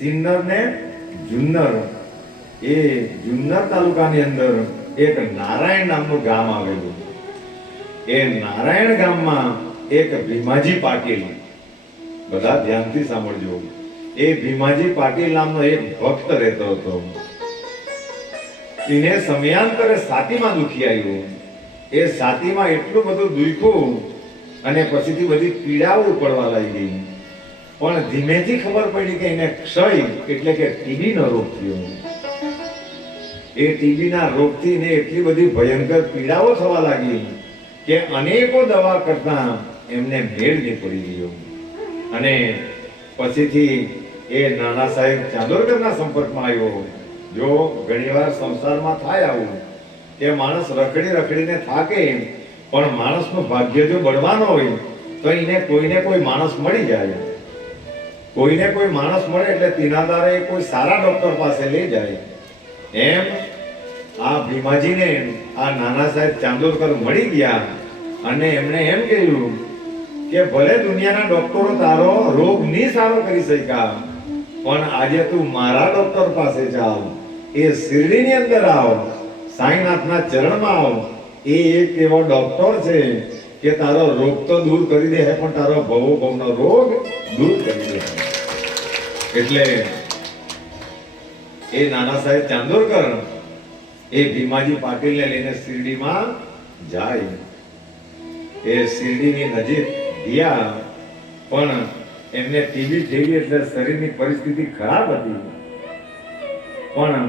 સિન્નર ને જુન્નર. એ જુન્નર તાલુકાની અંદર એક નારાયણ નામનું ગામ આવેલું. એ નારાયણ ગામમાં એક ભીમાજી પાટીલ. બધા ધ્યાનથી સાંભળજો. એ ભીમાજી પાટીલ નામનો એક ભક્ત રહેતો હતો. એને સમયાંતરે સાતીમાં દુખી આવ્યું. એ સાતીમાં એટલું બધું દુખ્યું અને પછીથી બધી પીડાઓ પડવા લાગી. પણ ધીમેથી ખબર પડી કે એને ક્ષય એટલે કે ટીબી નો રોગ થયો. એ ટીબી ના રોગથી ને એટલી બધી ભયંકર પીડાઓ થવા લાગી કે અનેકો દવા કરતા એમને મેળ નહીં પડી ગયો. અને પછીથી એ નાના સાહેબ ચાંદોરકરના સંપર્કમાં આવ્યો. જો ઘણીવાર સંસારમાં થાય આવું, કે માણસ રખડી રખડીને થાકે પણ માણસનું ભાગ્ય જો બળવાનો હોય, તો એને કોઈને કોઈ માણસ મળી જાય. કોઈને કોઈ માણસ મળે એટલે તિનાદારે કોઈ સારા ડોક્ટર પાસે લઈ જાય. એમ આ ભીમાજીને આ નાના સાહેબ ચાંદોરકર મળી ગયા અને એમણે એમ કહ્યું કે ભલે દુનિયાના ડોક્ટરો તારો રોગ નહીં સારો કરી શક્યા, પણ આજે તું મારા ડોક્ટર પાસે જાવ. એ શિરડીની અંદર આવ. સાંઈનાથના ચરણમાં આવ. એ એક એવો ડોક્ટર છે. કે તારો રોગ તો દૂર કરી દે પણ તારો ભવો ભવનો રોગ દૂર કરી દે એટલે એ નાના સાહેબ ચાંદોરકર એ ભીમાજી પાટીલને લઈને શિરડીમાં જાય. એ શિરડીની નજીક ગયા, પણ એમને ટીવી ગઈ એટલે શરીરની પરિસ્થિતિ ખરાબ હતી. પણ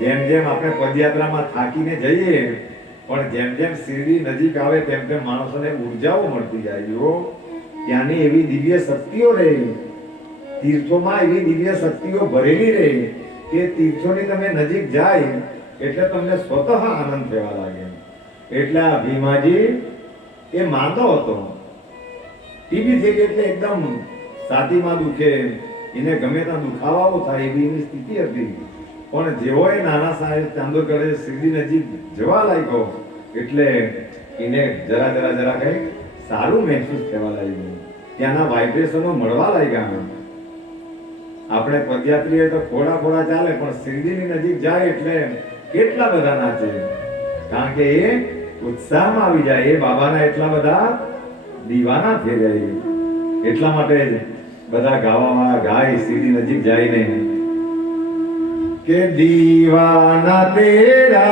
જેમ જેમ આપણે પદયાત્રામાં થાકીને જઈએ પણ જેમ જેમ શિરડી નજીક આવે, તેમ તેમ માણસોને ઉર્જાઓ મળતી જાય. જો ત્યાંની એવી દિવ્ય શક્તિઓ રહે, તીર્થોમાં એવી દિવ્ય શક્તિઓ ભરેલી રહે, કે તીર્થોની તમે નજીક જાય, એટલે તમને સ્વતઃ આનંદ થવા લાગે. એટલે આ ભીમાજી એ માંદો હતો. ટીબી થઈ ગઈ એટલે એકદમ છાતીમાં દુખે, એને ગમે ત્યાં દુખાવાઓ થાય એવી એની સ્થિતિ હતી. પણ જેવો એ નાના સાહેબ ચાંદોરકરે શિરડી નજીક જવા લાગ્યો એટલે એને જરા જરા જરા કંઈક સારું મહેસૂસ થવા લાગ્યું. ત્યાંના વાઇબ્રેશનો મળવા લાગ્યા આપણે પદયાત્રી હોય તો ખોડા ખોડા ચાલે, પણ શિરડીની નજીક જાય એટલે કેટલા બધા નાચે. કારણ કે એ ઉત્સાહમાં આવી જાય. એ બાબાના એટલા બધા દીવાના થઈ જાય એટલા માટે બધા ગાવામાં ગાય સીધી નજીક જઈને કે દીવાના તેરા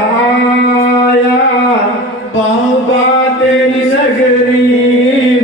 બાબા તેરી નગરી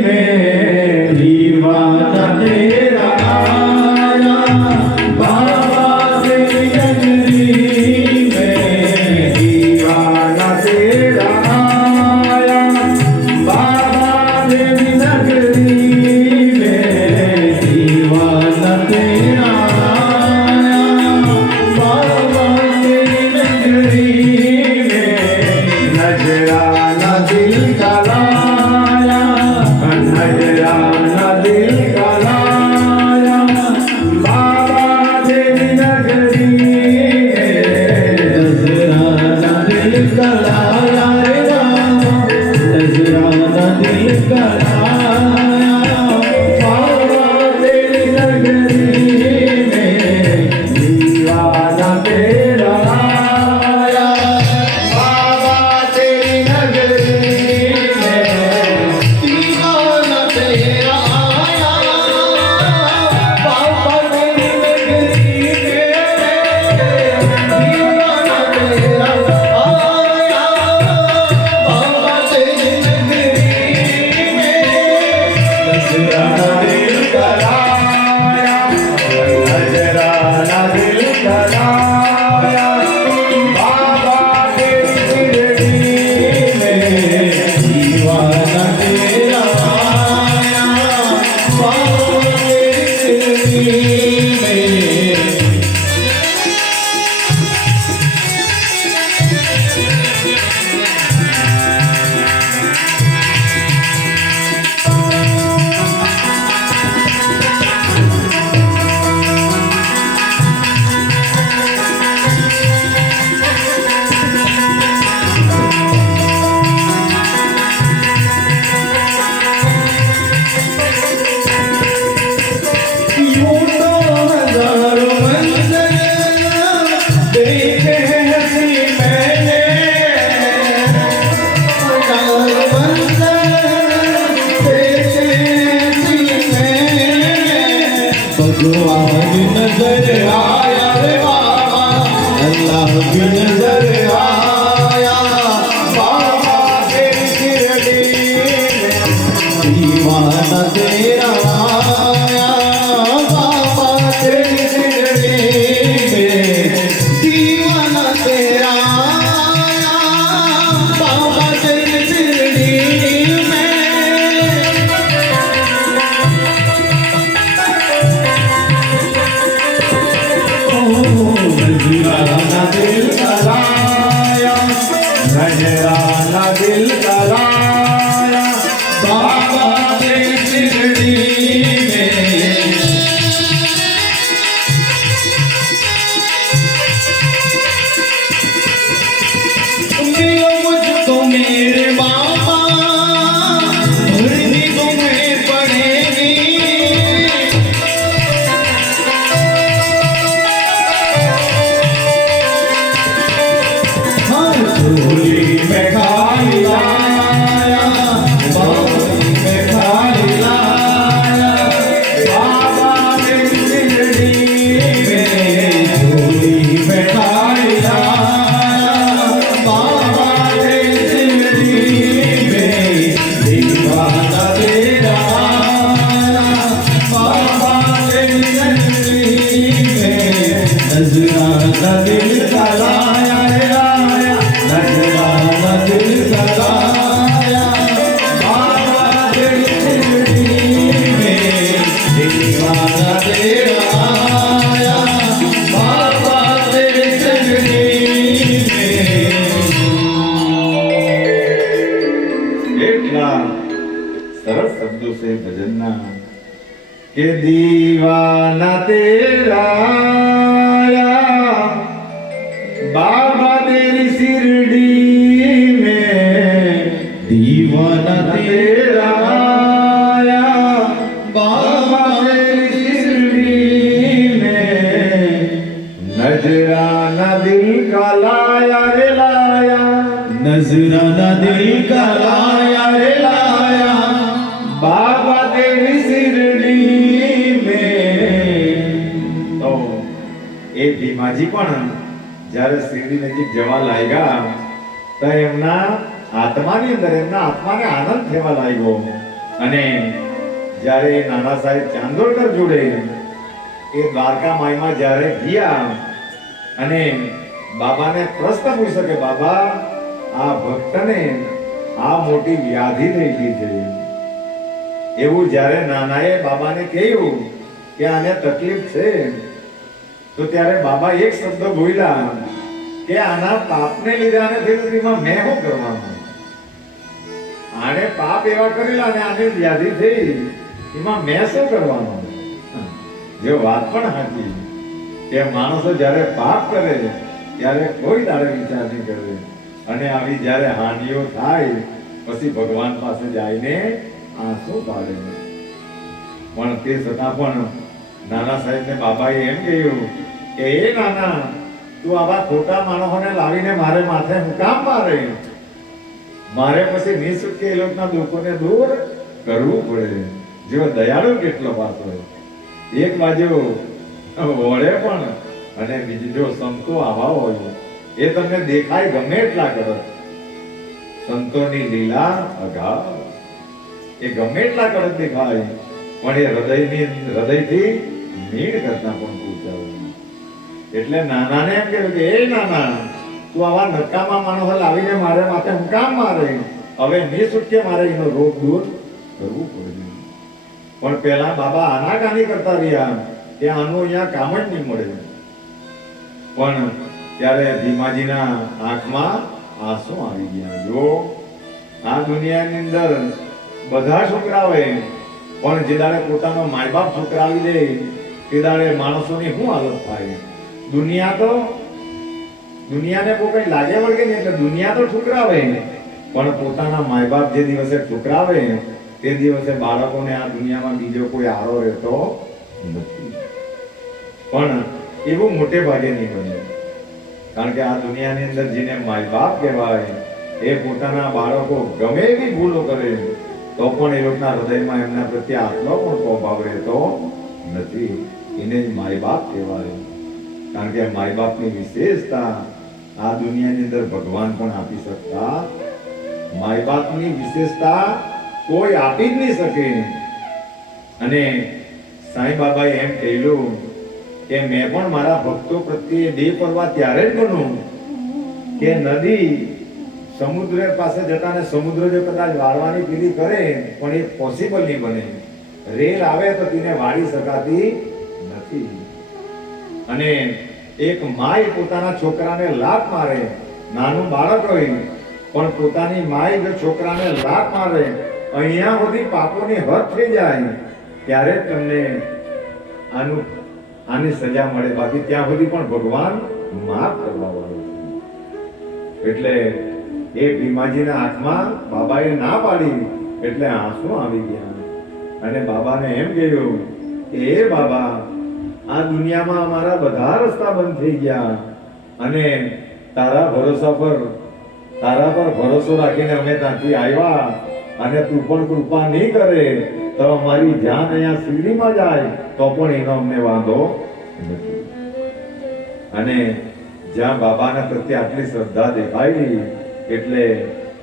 જ્યારે શિરડી નજીક જવા લાગ્યા, તો એમના આત્માની અંદર, એમના આત્માને આનંદ થવા લાગ્યો. અને જ્યારે નાના સાહેબ ચાંદોરકર જોડે એ દ્વારકા માઈમાં જ્યારે ગયા અને બાબાને પ્રશ્ન પૂછ્યો કે, બાબા, આ ભક્તને આ મોટી વ્યાધિ થઈ ગઈ છે. એવું જ્યારે નાનાએ બાબાને કહ્યું કે, આને તકલીફ છે. તો ત્યારે બાબા એક શબ્દ બોલ્યા કે આના પાપને લીધે આને થયું મેં શું કરવાનું? આને પાપ એવા કરેલા અને આને વ્યાધિ થઈ, એમાં મેં શું કરવાનું? જે વાત પણ સાચી કે માણસો જ્યારે પાપ કરે ત્યારે કોઈ દાડે વિચાર નહીં કરે અને આવી જ્યારે હાનિઓ થાય, પછી ભગવાન પાસે જઈને આંસુ પાડે પણ તે છતાં પણ નાના સાહેબને બાબાએ એમ કહ્યું કે, એ નાના, તું આવા ખોટા માણસોને લાવીને મારે માથે હું કામ મારે. મારે પછી નિઃશુલ્કે એ લોકોના દુઃખોને દૂર કરવું પડે. જેવો દયાળુ કેટલો પાછો એક બાજુ વળે પણ અને બીજી જો સંતો આવા હોય, એ તમને દેખાય ગમે એટલા કરો. સંતોની લીલા અગાધ એ ગમે એટલા કડક દેખાય, પણ એ હૃદયની હૃદયથી નીડ કરતા પણ પૂછાય એટલે નાનાને એમ કેવું કે, એ નાના, તું આવા નકામા માણસો લાવીને મારે માથે હું કામ મારે હવે નિઃશુલ્કે મારે એનો રોગ દૂર કરવું પડે પણ પેલા બાબા આનાકાની કરતા રહ્યા કે આનું અહીંયા કામ જ નહીં મળે. પણ ત્યારે ભીમાજીના આંખમાં આંસુ આવી ગયા. જો આ દુનિયાની અંદર બધા છોકરાઓએ પણ જે દાડે પોતાનો માય બાપ છોકરા આવી દે તે દાડે માણસોની શું હાલત થાય દુનિયા તો દુનિયાને કોઈ કઈ લાગે વળગે નહીં, એટલે દુનિયા તો ઠુકરાવે પણ પોતાના માય બાપ જે દિવસે ઠુકરાવે, તે દિવસે બાળકોને આ દુનિયામાં બીજો કોઈ આરો રહેતો નથી. પણ એવું મોટે ભાગે નહીં બને. કારણ કે આ દુનિયાની અંદર જેને માય બાપ કહેવાય, એ પોતાના બાળકો ગમે એવી ભૂલો કરે, તો પણ એ લોકોના હૃદયમાં એમના પ્રત્યે આટલો પણ સ્વભાવ રહેતો નથી. એને જ માય બાપ કહેવાય. કારણ કે માય બાપની વિશેષતા આ દુનિયાની અંદર ભગવાન પણ આપી શકતા માય બાપની વિશેષતા કોઈ આપી જ નહીં શકે. અને સાંઈ બાબાએ એમ કહેલું કે મેં પણ મારા ભક્તો પ્રત્યે બે પરવા ત્યારે જ બનું કે નદી સમુદ્ર પાસે જતા ને સમુદ્ર જો કદાચ વાળવાની પીડી કરે, પણ એ પોસિબલ નહીં બને. રેલ આવે તો તેને વાળી શકાતી નથી. અને એક માય પોતાના છોકરાને લાત મારે. નાનું બાળક હોય, પણ પોતાની માય જો છોકરાને લાત મારે, અહીંયા સુધી પાપોની હદ થઈ જાય. ત્યારે તમને આનું, આની સજા મળે. બાકી ત્યાં સુધી પણ ભગવાન માફ કરવા વાળો એટલે એ ભીમાજીના હાથમાં બાબાએ ના પાડી, એટલે આંસુ આવી ગયા. અને બાબાને એમ કહ્યું કે, એ બાબા આ દુનિયામાં અમારા બધા રસ્તા બંધ થઈ ગયા. અને તારા ભરોસા પર, તારા પર ભરોસો રાખીને અમે ત્યાંથી આવ્યા. અને તું પણ કૃપા નહીં કરે તો અમારી ધ્યાન અહીંયા શિરડીમાં જાય, તો પણ એનો અમને વાંધો નથી. અને જ્યાં બાબાના પ્રત્યે આટલી શ્રદ્ધા દેખાયેલી એટલે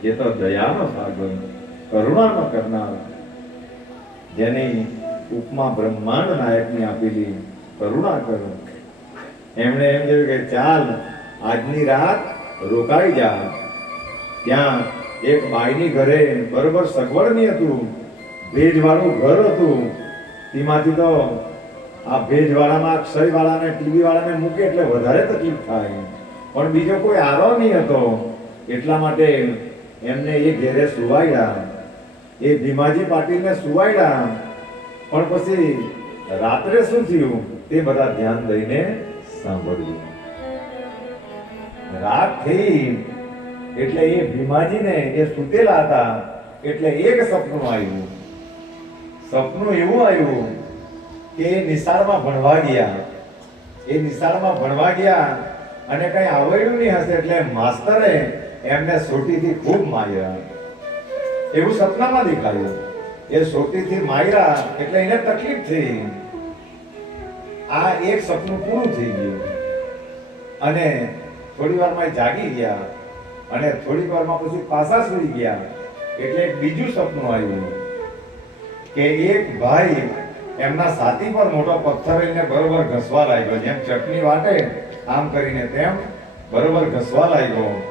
એ તો દયાનો સાગર, કરુણાનો કરનાર, જેની ઉપમા બ્રહ્માંડ નાયકની આપેલી કરુણા કરો એમણે એમ જોયું કે, ચાલ, આજની રાત રોકાઈ જા. ત્યાં એક બાઈની ઘરે બરોબર સગવડ નહીં હતું. ભેજવાળું ઘર હતું. તેમાંથી તો આ ભેજવાળામાં ક્ષયવાળાને ટીવીવાળાને મૂકે એટલે વધારે તકલીફ થાય. પણ બીજો કોઈ આરો નહીં હતો. એટલા માટે એમને એ ઘેરે સુવાડ્યા. એ ભીમાજી પાટીલને સુવાડ્યા. પણ પછી રાત્રે શું થયું? તે બધા ધ્યાન દઈને સાંભળ્યું રાત થઈ એટલે એ ભીમાજીને એ સુતેલા હતા, એટલે એક સપનું આવ્યું. સપનું એવું આવ્યું કે એ નિશાળમાં ભણવા ગયા. એ નિશાળમાં ભણવા ગયા અને કઈ આવડ્યું નહીં હશે એટલે માસ્તરે એમને સોટીથી ખૂબ માર્યા. એવું સપનામાં દેખાયું. એ સોટીથી માર્યા એટલે એને તકલીફ થઈ. આ એક સપનું પૂરું થઈ ગયું. અને થોડી વારમાં જાગી ગયા અને થોડી વારમાં પછી પાછા સુઈ ગયા. એટલે બીજું સપનું આવ્યું. કે એક ભાઈ એમના સાથી પર મોટો પથ્થર લઈને બરોબર ઘસવા લાગ્યો. જેમ ચટણી વાટે આમ કરીને તેમ બરોબર ઘસવા લાગ્યો.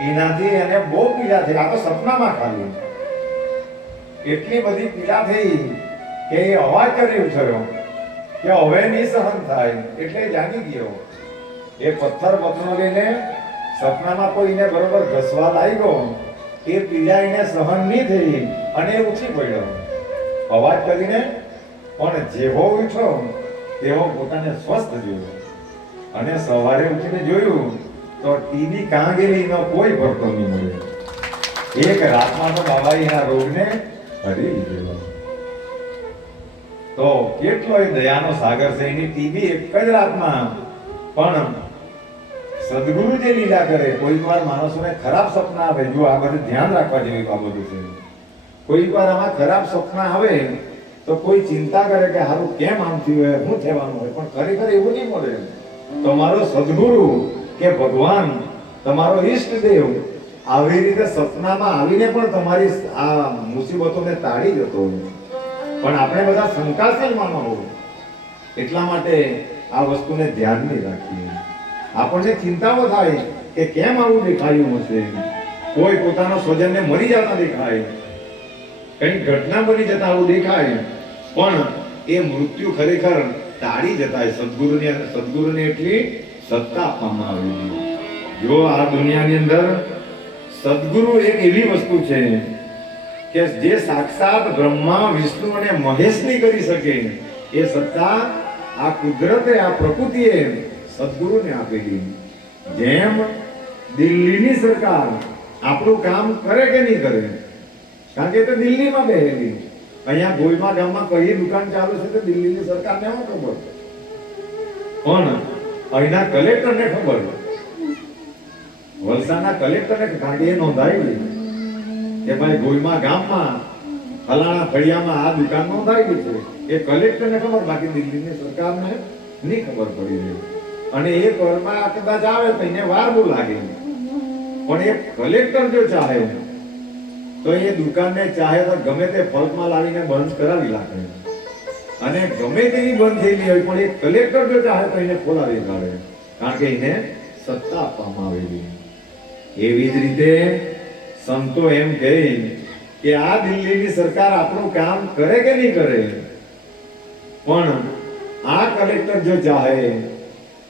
એનાથી એને બહુ પીડા થઈ. આ તો સપનામાં ખાલી. એટલી બધી પીડા થઈ કે એ અવાજ કરી ઉઠ્યો કે હવે નહીં સહન થાય, એટલે જાગી ગયો. એ પથ્થર પથ્થરો લઈને સપનામાં કોઈને બરોબર ઘસવા લાગ્યો એ પીડા એને સહન નહીં થઈ અને ઉઠી પડ્યો. અવાજ કરીને પણ જેવો ઉઠ્યો, તેવો પોતાને સ્વસ્થ જોયો. અને સવારે ઉઠીને જોયું તો ટીવી કાં ગયેલી કોઈ ભરતો નહીં મળ્યો. એક રાતમાં તો બાબાએ એના રોગને હરી લીધેલો. તો કેટલો એ દયાનો સાગર છે એની ટીવી એક જ રાતમાં. પણ સદગુરુ જે લીલા કરે, કોઈક વાર માણસોને ખરાબ સપના આવે જો આ બધું ધ્યાન રાખવા જેવી બાબતો છે. કોઈક વાર આમાં ખરાબ સપના આવે, તો કોઈ ચિંતા કરે કે હારું કેમ આમ થયું હોય શું થવાનું હોય? પણ ખરેખર એવું નહીં મળે તમારો સદગુરુ કે ભગવાન, તમારો ઈષ્ટદેવ આવી રીતે સપનામાં આવીને પણ તમારી આ મુસીબતોને તાળી જતો હોય. પણ આપણે બધા શંકાશીલમાં હોય એટલા માટે આ વસ્તુને ધ્યાનની રાખીએ. આપણને ચિંતાઓ થાય કે કેમ આવું દેખાયું હશે? કોઈ પોતાના સ્વજનને મરી જતા દેખાય. કઈ ઘટના બની જતા આવું દેખાય. પણ એ મૃત્યુ ખરેખર ટાળી જતા સદગુરુને સદગુરુને એટલી સત્તા આપવામાં આવી જો આ દુનિયાની અંદર સદગુરુ એક એવી વસ્તુ છે કે જે સાક્ષાત બ્રહ્મા, વિષ્ણુ અને મહેશની કરી શકે, એ સત્તા આ કુદરતે, આ પ્રકૃતિએ સદગુરુને આપેલી. જેમ દિલ્હીની સરકાર આપણું કામ કરે કે નહીં કરે? કારણ કે તો દિલ્હીમાં બેહેલી. અહીંયા ગોલમા ગામમાં કઈ દુકાન ચાલુ છે તો દિલ્હીની સરકારને શું ખબર? પણ અહીંના કલેક્ટરને ખબર? વલસાડના કલેક્ટરને, કારણ કે એ નોંધાયેલી. કે ભાઈ ગોલમા ગામમાં, ફલાણા ફળિયામાં આ દુકાન નોંધાયેલી છે. એ કલેક્ટરને ખબર, બાકી દિલ્હીની સરકારને નહીં ખબર પડી રહી. અને એ ઘરમાં કદાચ આવે તો એને વાર લાગે. પણ એ કલેક્ટર જો ચાહે, તો એ દુકાનને ચાહે તો ગમે તે ફળમાં લાવીને બંધ કરાવી લાગે અને ગમે તેવી બંધ થયેલી હોય, પણ એ કલેક્ટર જો ચાહે તો એને ખોલાવી કાઢે. કારણ કે એને સત્તા આપવામાં આવેલી. એવી જ રીતે સંતો એમ કહે કે આ દિલ્હીની સરકાર આપણું કામ કરે કે નહીં કરે? પણ આ કલેક્ટર જો ચાહે,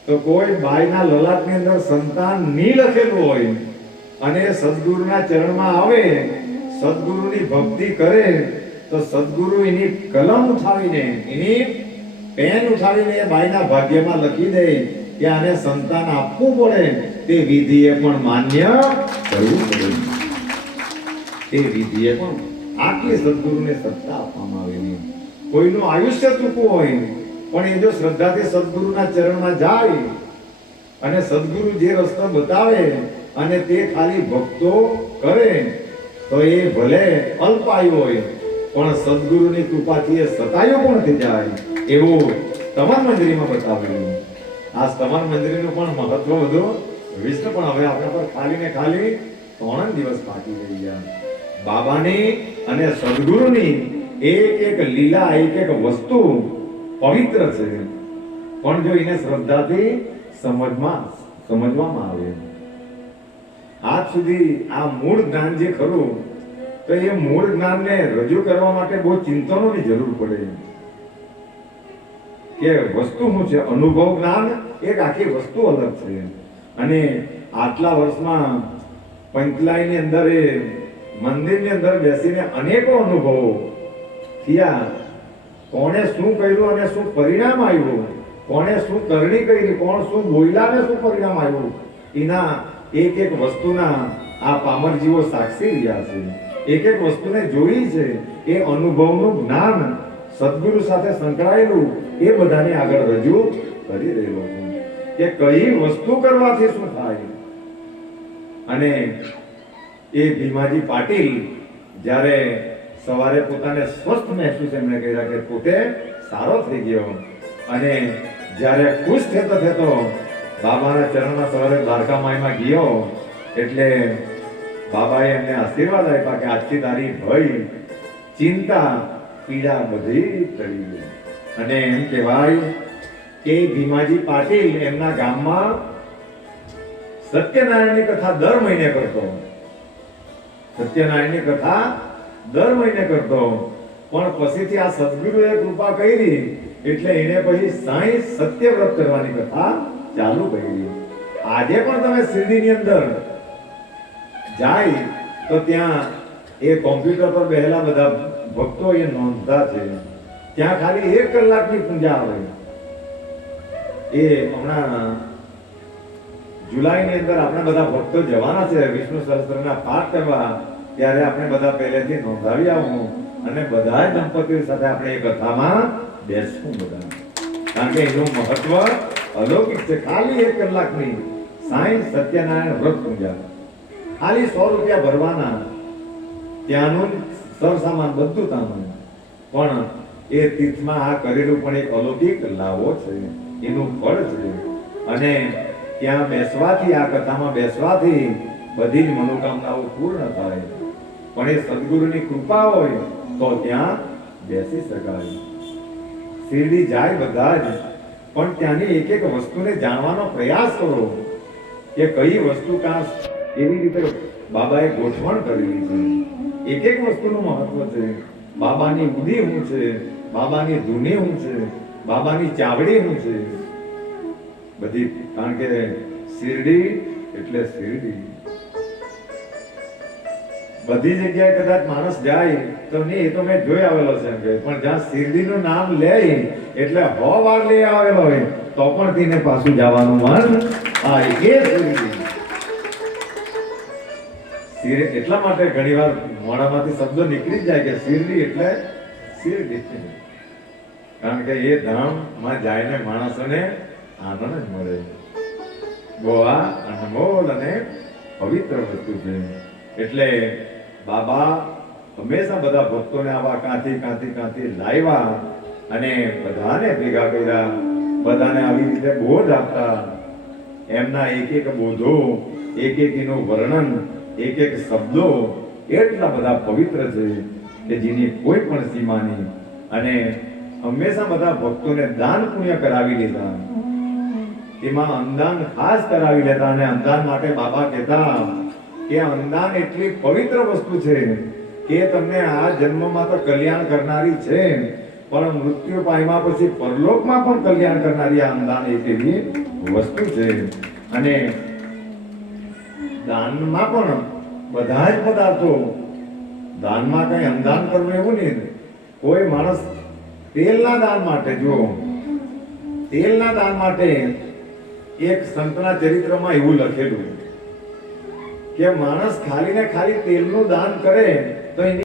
તો કોઈ બાઈના લલાટની અંદર સંતાનની લખેલું હોય અને સદગુરુના ચરણમાં આવે, સદગુરુની ભક્તિ કરે, તો સદગુરુ એની કલમ ઉઠાવીને, એની પેન ઉઠાવીને એ બાઈના ભાગ્યમાં લખી દે કે આને સંતાન આપવું પડે તે વિધિએ પણ માન્ય કરવું પડે. તે વિધિએ પણ આટલી સદગુરુને સત્તા આપવામાં આવેલી કોઈનું આયુષ્ય ટૂંકું હોય પણ એ જો શ્રદ્ધાથી સદગુરુના ચરણમાં જાય અને સદગુરુ જે રસ્તો બતાવે અને તે ખાલી ભક્તો કરે, તો એ ભલે અલ્પાયુ હોય, પણ સદગુરુની કૃપાથી એ સતાયો પણ થઈ જાય. એવું તમામ મંજરીમાં બતાવેલું. આ સ્તમન મંદિરનું પણ મહત્વ વધુ. વિષ્ણુ પણ હવે આપણા પર ખાલી ને ખાલી ત્રણ દિવસ બાકી રહી ગયા. બાબાની અને સદગુરુની એક એક લીલા, એક એક વસ્તુ પવિત્ર છે. પણ જો એને શ્રદ્ધાથી સમજમાં, સમજવામાં આવે. આજ સુધી આ મૂળ જ્ઞાન જે ખરું, તો એ મૂળ જ્ઞાનને રજૂ કરવા માટે બહુ ચિંતનોની જરૂર પડે. કે વસ્તુ શું છે? અનુભવ જ્ઞાન એક આખી વસ્તુ અલગ છે. અને આટલા વર્ષમાં પંચલાઈની અંદર એ મંદિરની અંદર બેસીને અનેકો અનુભવો થયા. કોણે શું કર્યું અને શું પરિણામ આવ્યું? કોણે શું કરણી કરી? કોણ શું બોલ્યા ને શું પરિણામ આવ્યું? એના એક એક વસ્તુના આ પામર જીવો સાક્ષી રહ્યા છે. એક એક વસ્તુને જોઈ છે. એ અનુભવનું જ્ઞાન સદગુરુ સાથે સંકળાયેલું એ બધાને આગળ રજૂ કરી રહ્યો છું. કે કઈ વસ્તુ કરવાથી શું અને એ ભીમાજી પાટીલ જ્યારે સવારે પોતાને સ્વસ્થ મહેસૂસ એમણે કર્યા કે પોતે સારો થઈ ગયો. અને જ્યારે ખુશ થતો થતો બાબાના ચરણમાં સવારે દ્વારકા માયમાં ગયો, એટલે બાબાએ એમને આશીર્વાદ આપ્યા કે આજથી તારી ભય, ચિંતા, પીડા બધી ટળી ગઈ. અને એમ કહેવાય કે ભીમાજી પાટીલ એમના ગામમાં સત્યનારાયણની કથા દર મહિને કરતો સત્યનારાયણની કથા દર મહિને કરતો પણ પછીથી આ સદગુરુએ કૃપા કરી એટલે એને પછી સાઈ સત્યવ્રત કરવાની કથા ચાલુ કરી. આજે પણ તમે શિરડીની અંદર જાય તો ત્યાં એ કોમ્પ્યુટર પર બેહેલા બધા ભક્તો એ નોંધતા છે. ત્યાં ખાલી એક કલાકની પૂજા આવે એ હમણાં જુલાઈની અંદર આપણે બધા ભક્તો જવાના છે. વિષ્ણુ સહસ્ત્રના પાઠ કરવા ત્યારે આપણે બધા પહેલેથી નોંધાવી આવું અને બધા દંપતીઓ સાથે આપણે એ કથામાં બેસવું બધા કારણ કે એનું મહત્વ અલૌકિક છે. ખાલી એક કલાકની સાંઈ સત્યનારાયણ વ્રત પૂજા. ખાલી સો રૂપિયા ભરવાના, ત્યાંનું સરસામાન બધું સામાન પણ એ તીર્થમાં આ કરેલું પણ એક અલૌકિક લાવો છે. એનું ફળ છે. અને ત્યાં બેસવાથી, આ કથામાં બેસવાથી બધી જ મનોકામનાઓ પૂર્ણ થાય. પણ એ સદગુરુની કૃપા હોય તો ત્યાં બેસી શકાય. શિરડી જાય બધા જ, પણ ત્યાંની એક એક વસ્તુને જાણવાનો પ્રયાસ કરો કે કઈ વસ્તુ કાં એવી રીતે બાબાએ ગોઠવણ કરેલી છે એક એક વસ્તુનું મહત્વ છે. બાબાની ઉદી હું છે? બાબાની ધૂની શું છે? બાબાની ચાવડી શું છે? બધી, કારણ કે શિરડી એટલે શિરડી. બધી જગ્યાએ કદાચ માણસ જાય, તો નહીં, એ તો મેં જોઈ આવેલો છે પણ જ્યાં શિરડીનું નામ લે, એટલે હો વાર લઈ આવેલો હોય, તો પણ તેને પાછું જવાનું મન હા એ શિરડી. એટલા માટે ઘણીવાર મોડામાંથી શબ્દો નીકળી જ જાય કે શિરડી એટલે શિરડી. કારણ કે એ ધામમાં જાયને માણસોને આનંદ મળે. ગોવા અનમોલ અને પવિત્ર વસ્તુ છે. એટલે બાબા હંમેશા બધા ભક્તોને આવા કાંથી કાંથી કાંથી લાવ્યા અને બધાને ભેગા કર્યા. બધાને આવી રીતે બોધ આપતા. એમના એક એક બોધો એક એક એનું વર્ણન એક એક શબ્દો એટલા બધા પવિત્ર છે કે જેની કોઈ પણ સીમા નહીં. અને હંમેશા બધા ભક્તોને દાન પુણ્ય કરાવી લીધા એમાં અંદાન ખાસ કરાવી લેતા અને અંદાન માટે બાબા કહેતા, કે અંદાન એટલી પવિત્ર વસ્તુ છે કે તમને આ જન્મમાં તો કલ્યાણ કરનારી છે. પણ મૃત્યુ પામ્યા પછી પરલોકમાં પણ કલ્યાણ કરનારી આ અંદાન એક એવી વસ્તુ છે. અને દાનમાં પણ બધા જ પદાર્થો, દાનમાં કઈ અંદાન કરવું એવું નહીં. કોઈ માણસ તેલના દાન માટે જો તેલના દાન માટે એક સંતના ચરિત્રમાં એવું લખેલું કે માણસ ખાલી ને ખાલી તેલનું દાન કરે તો એની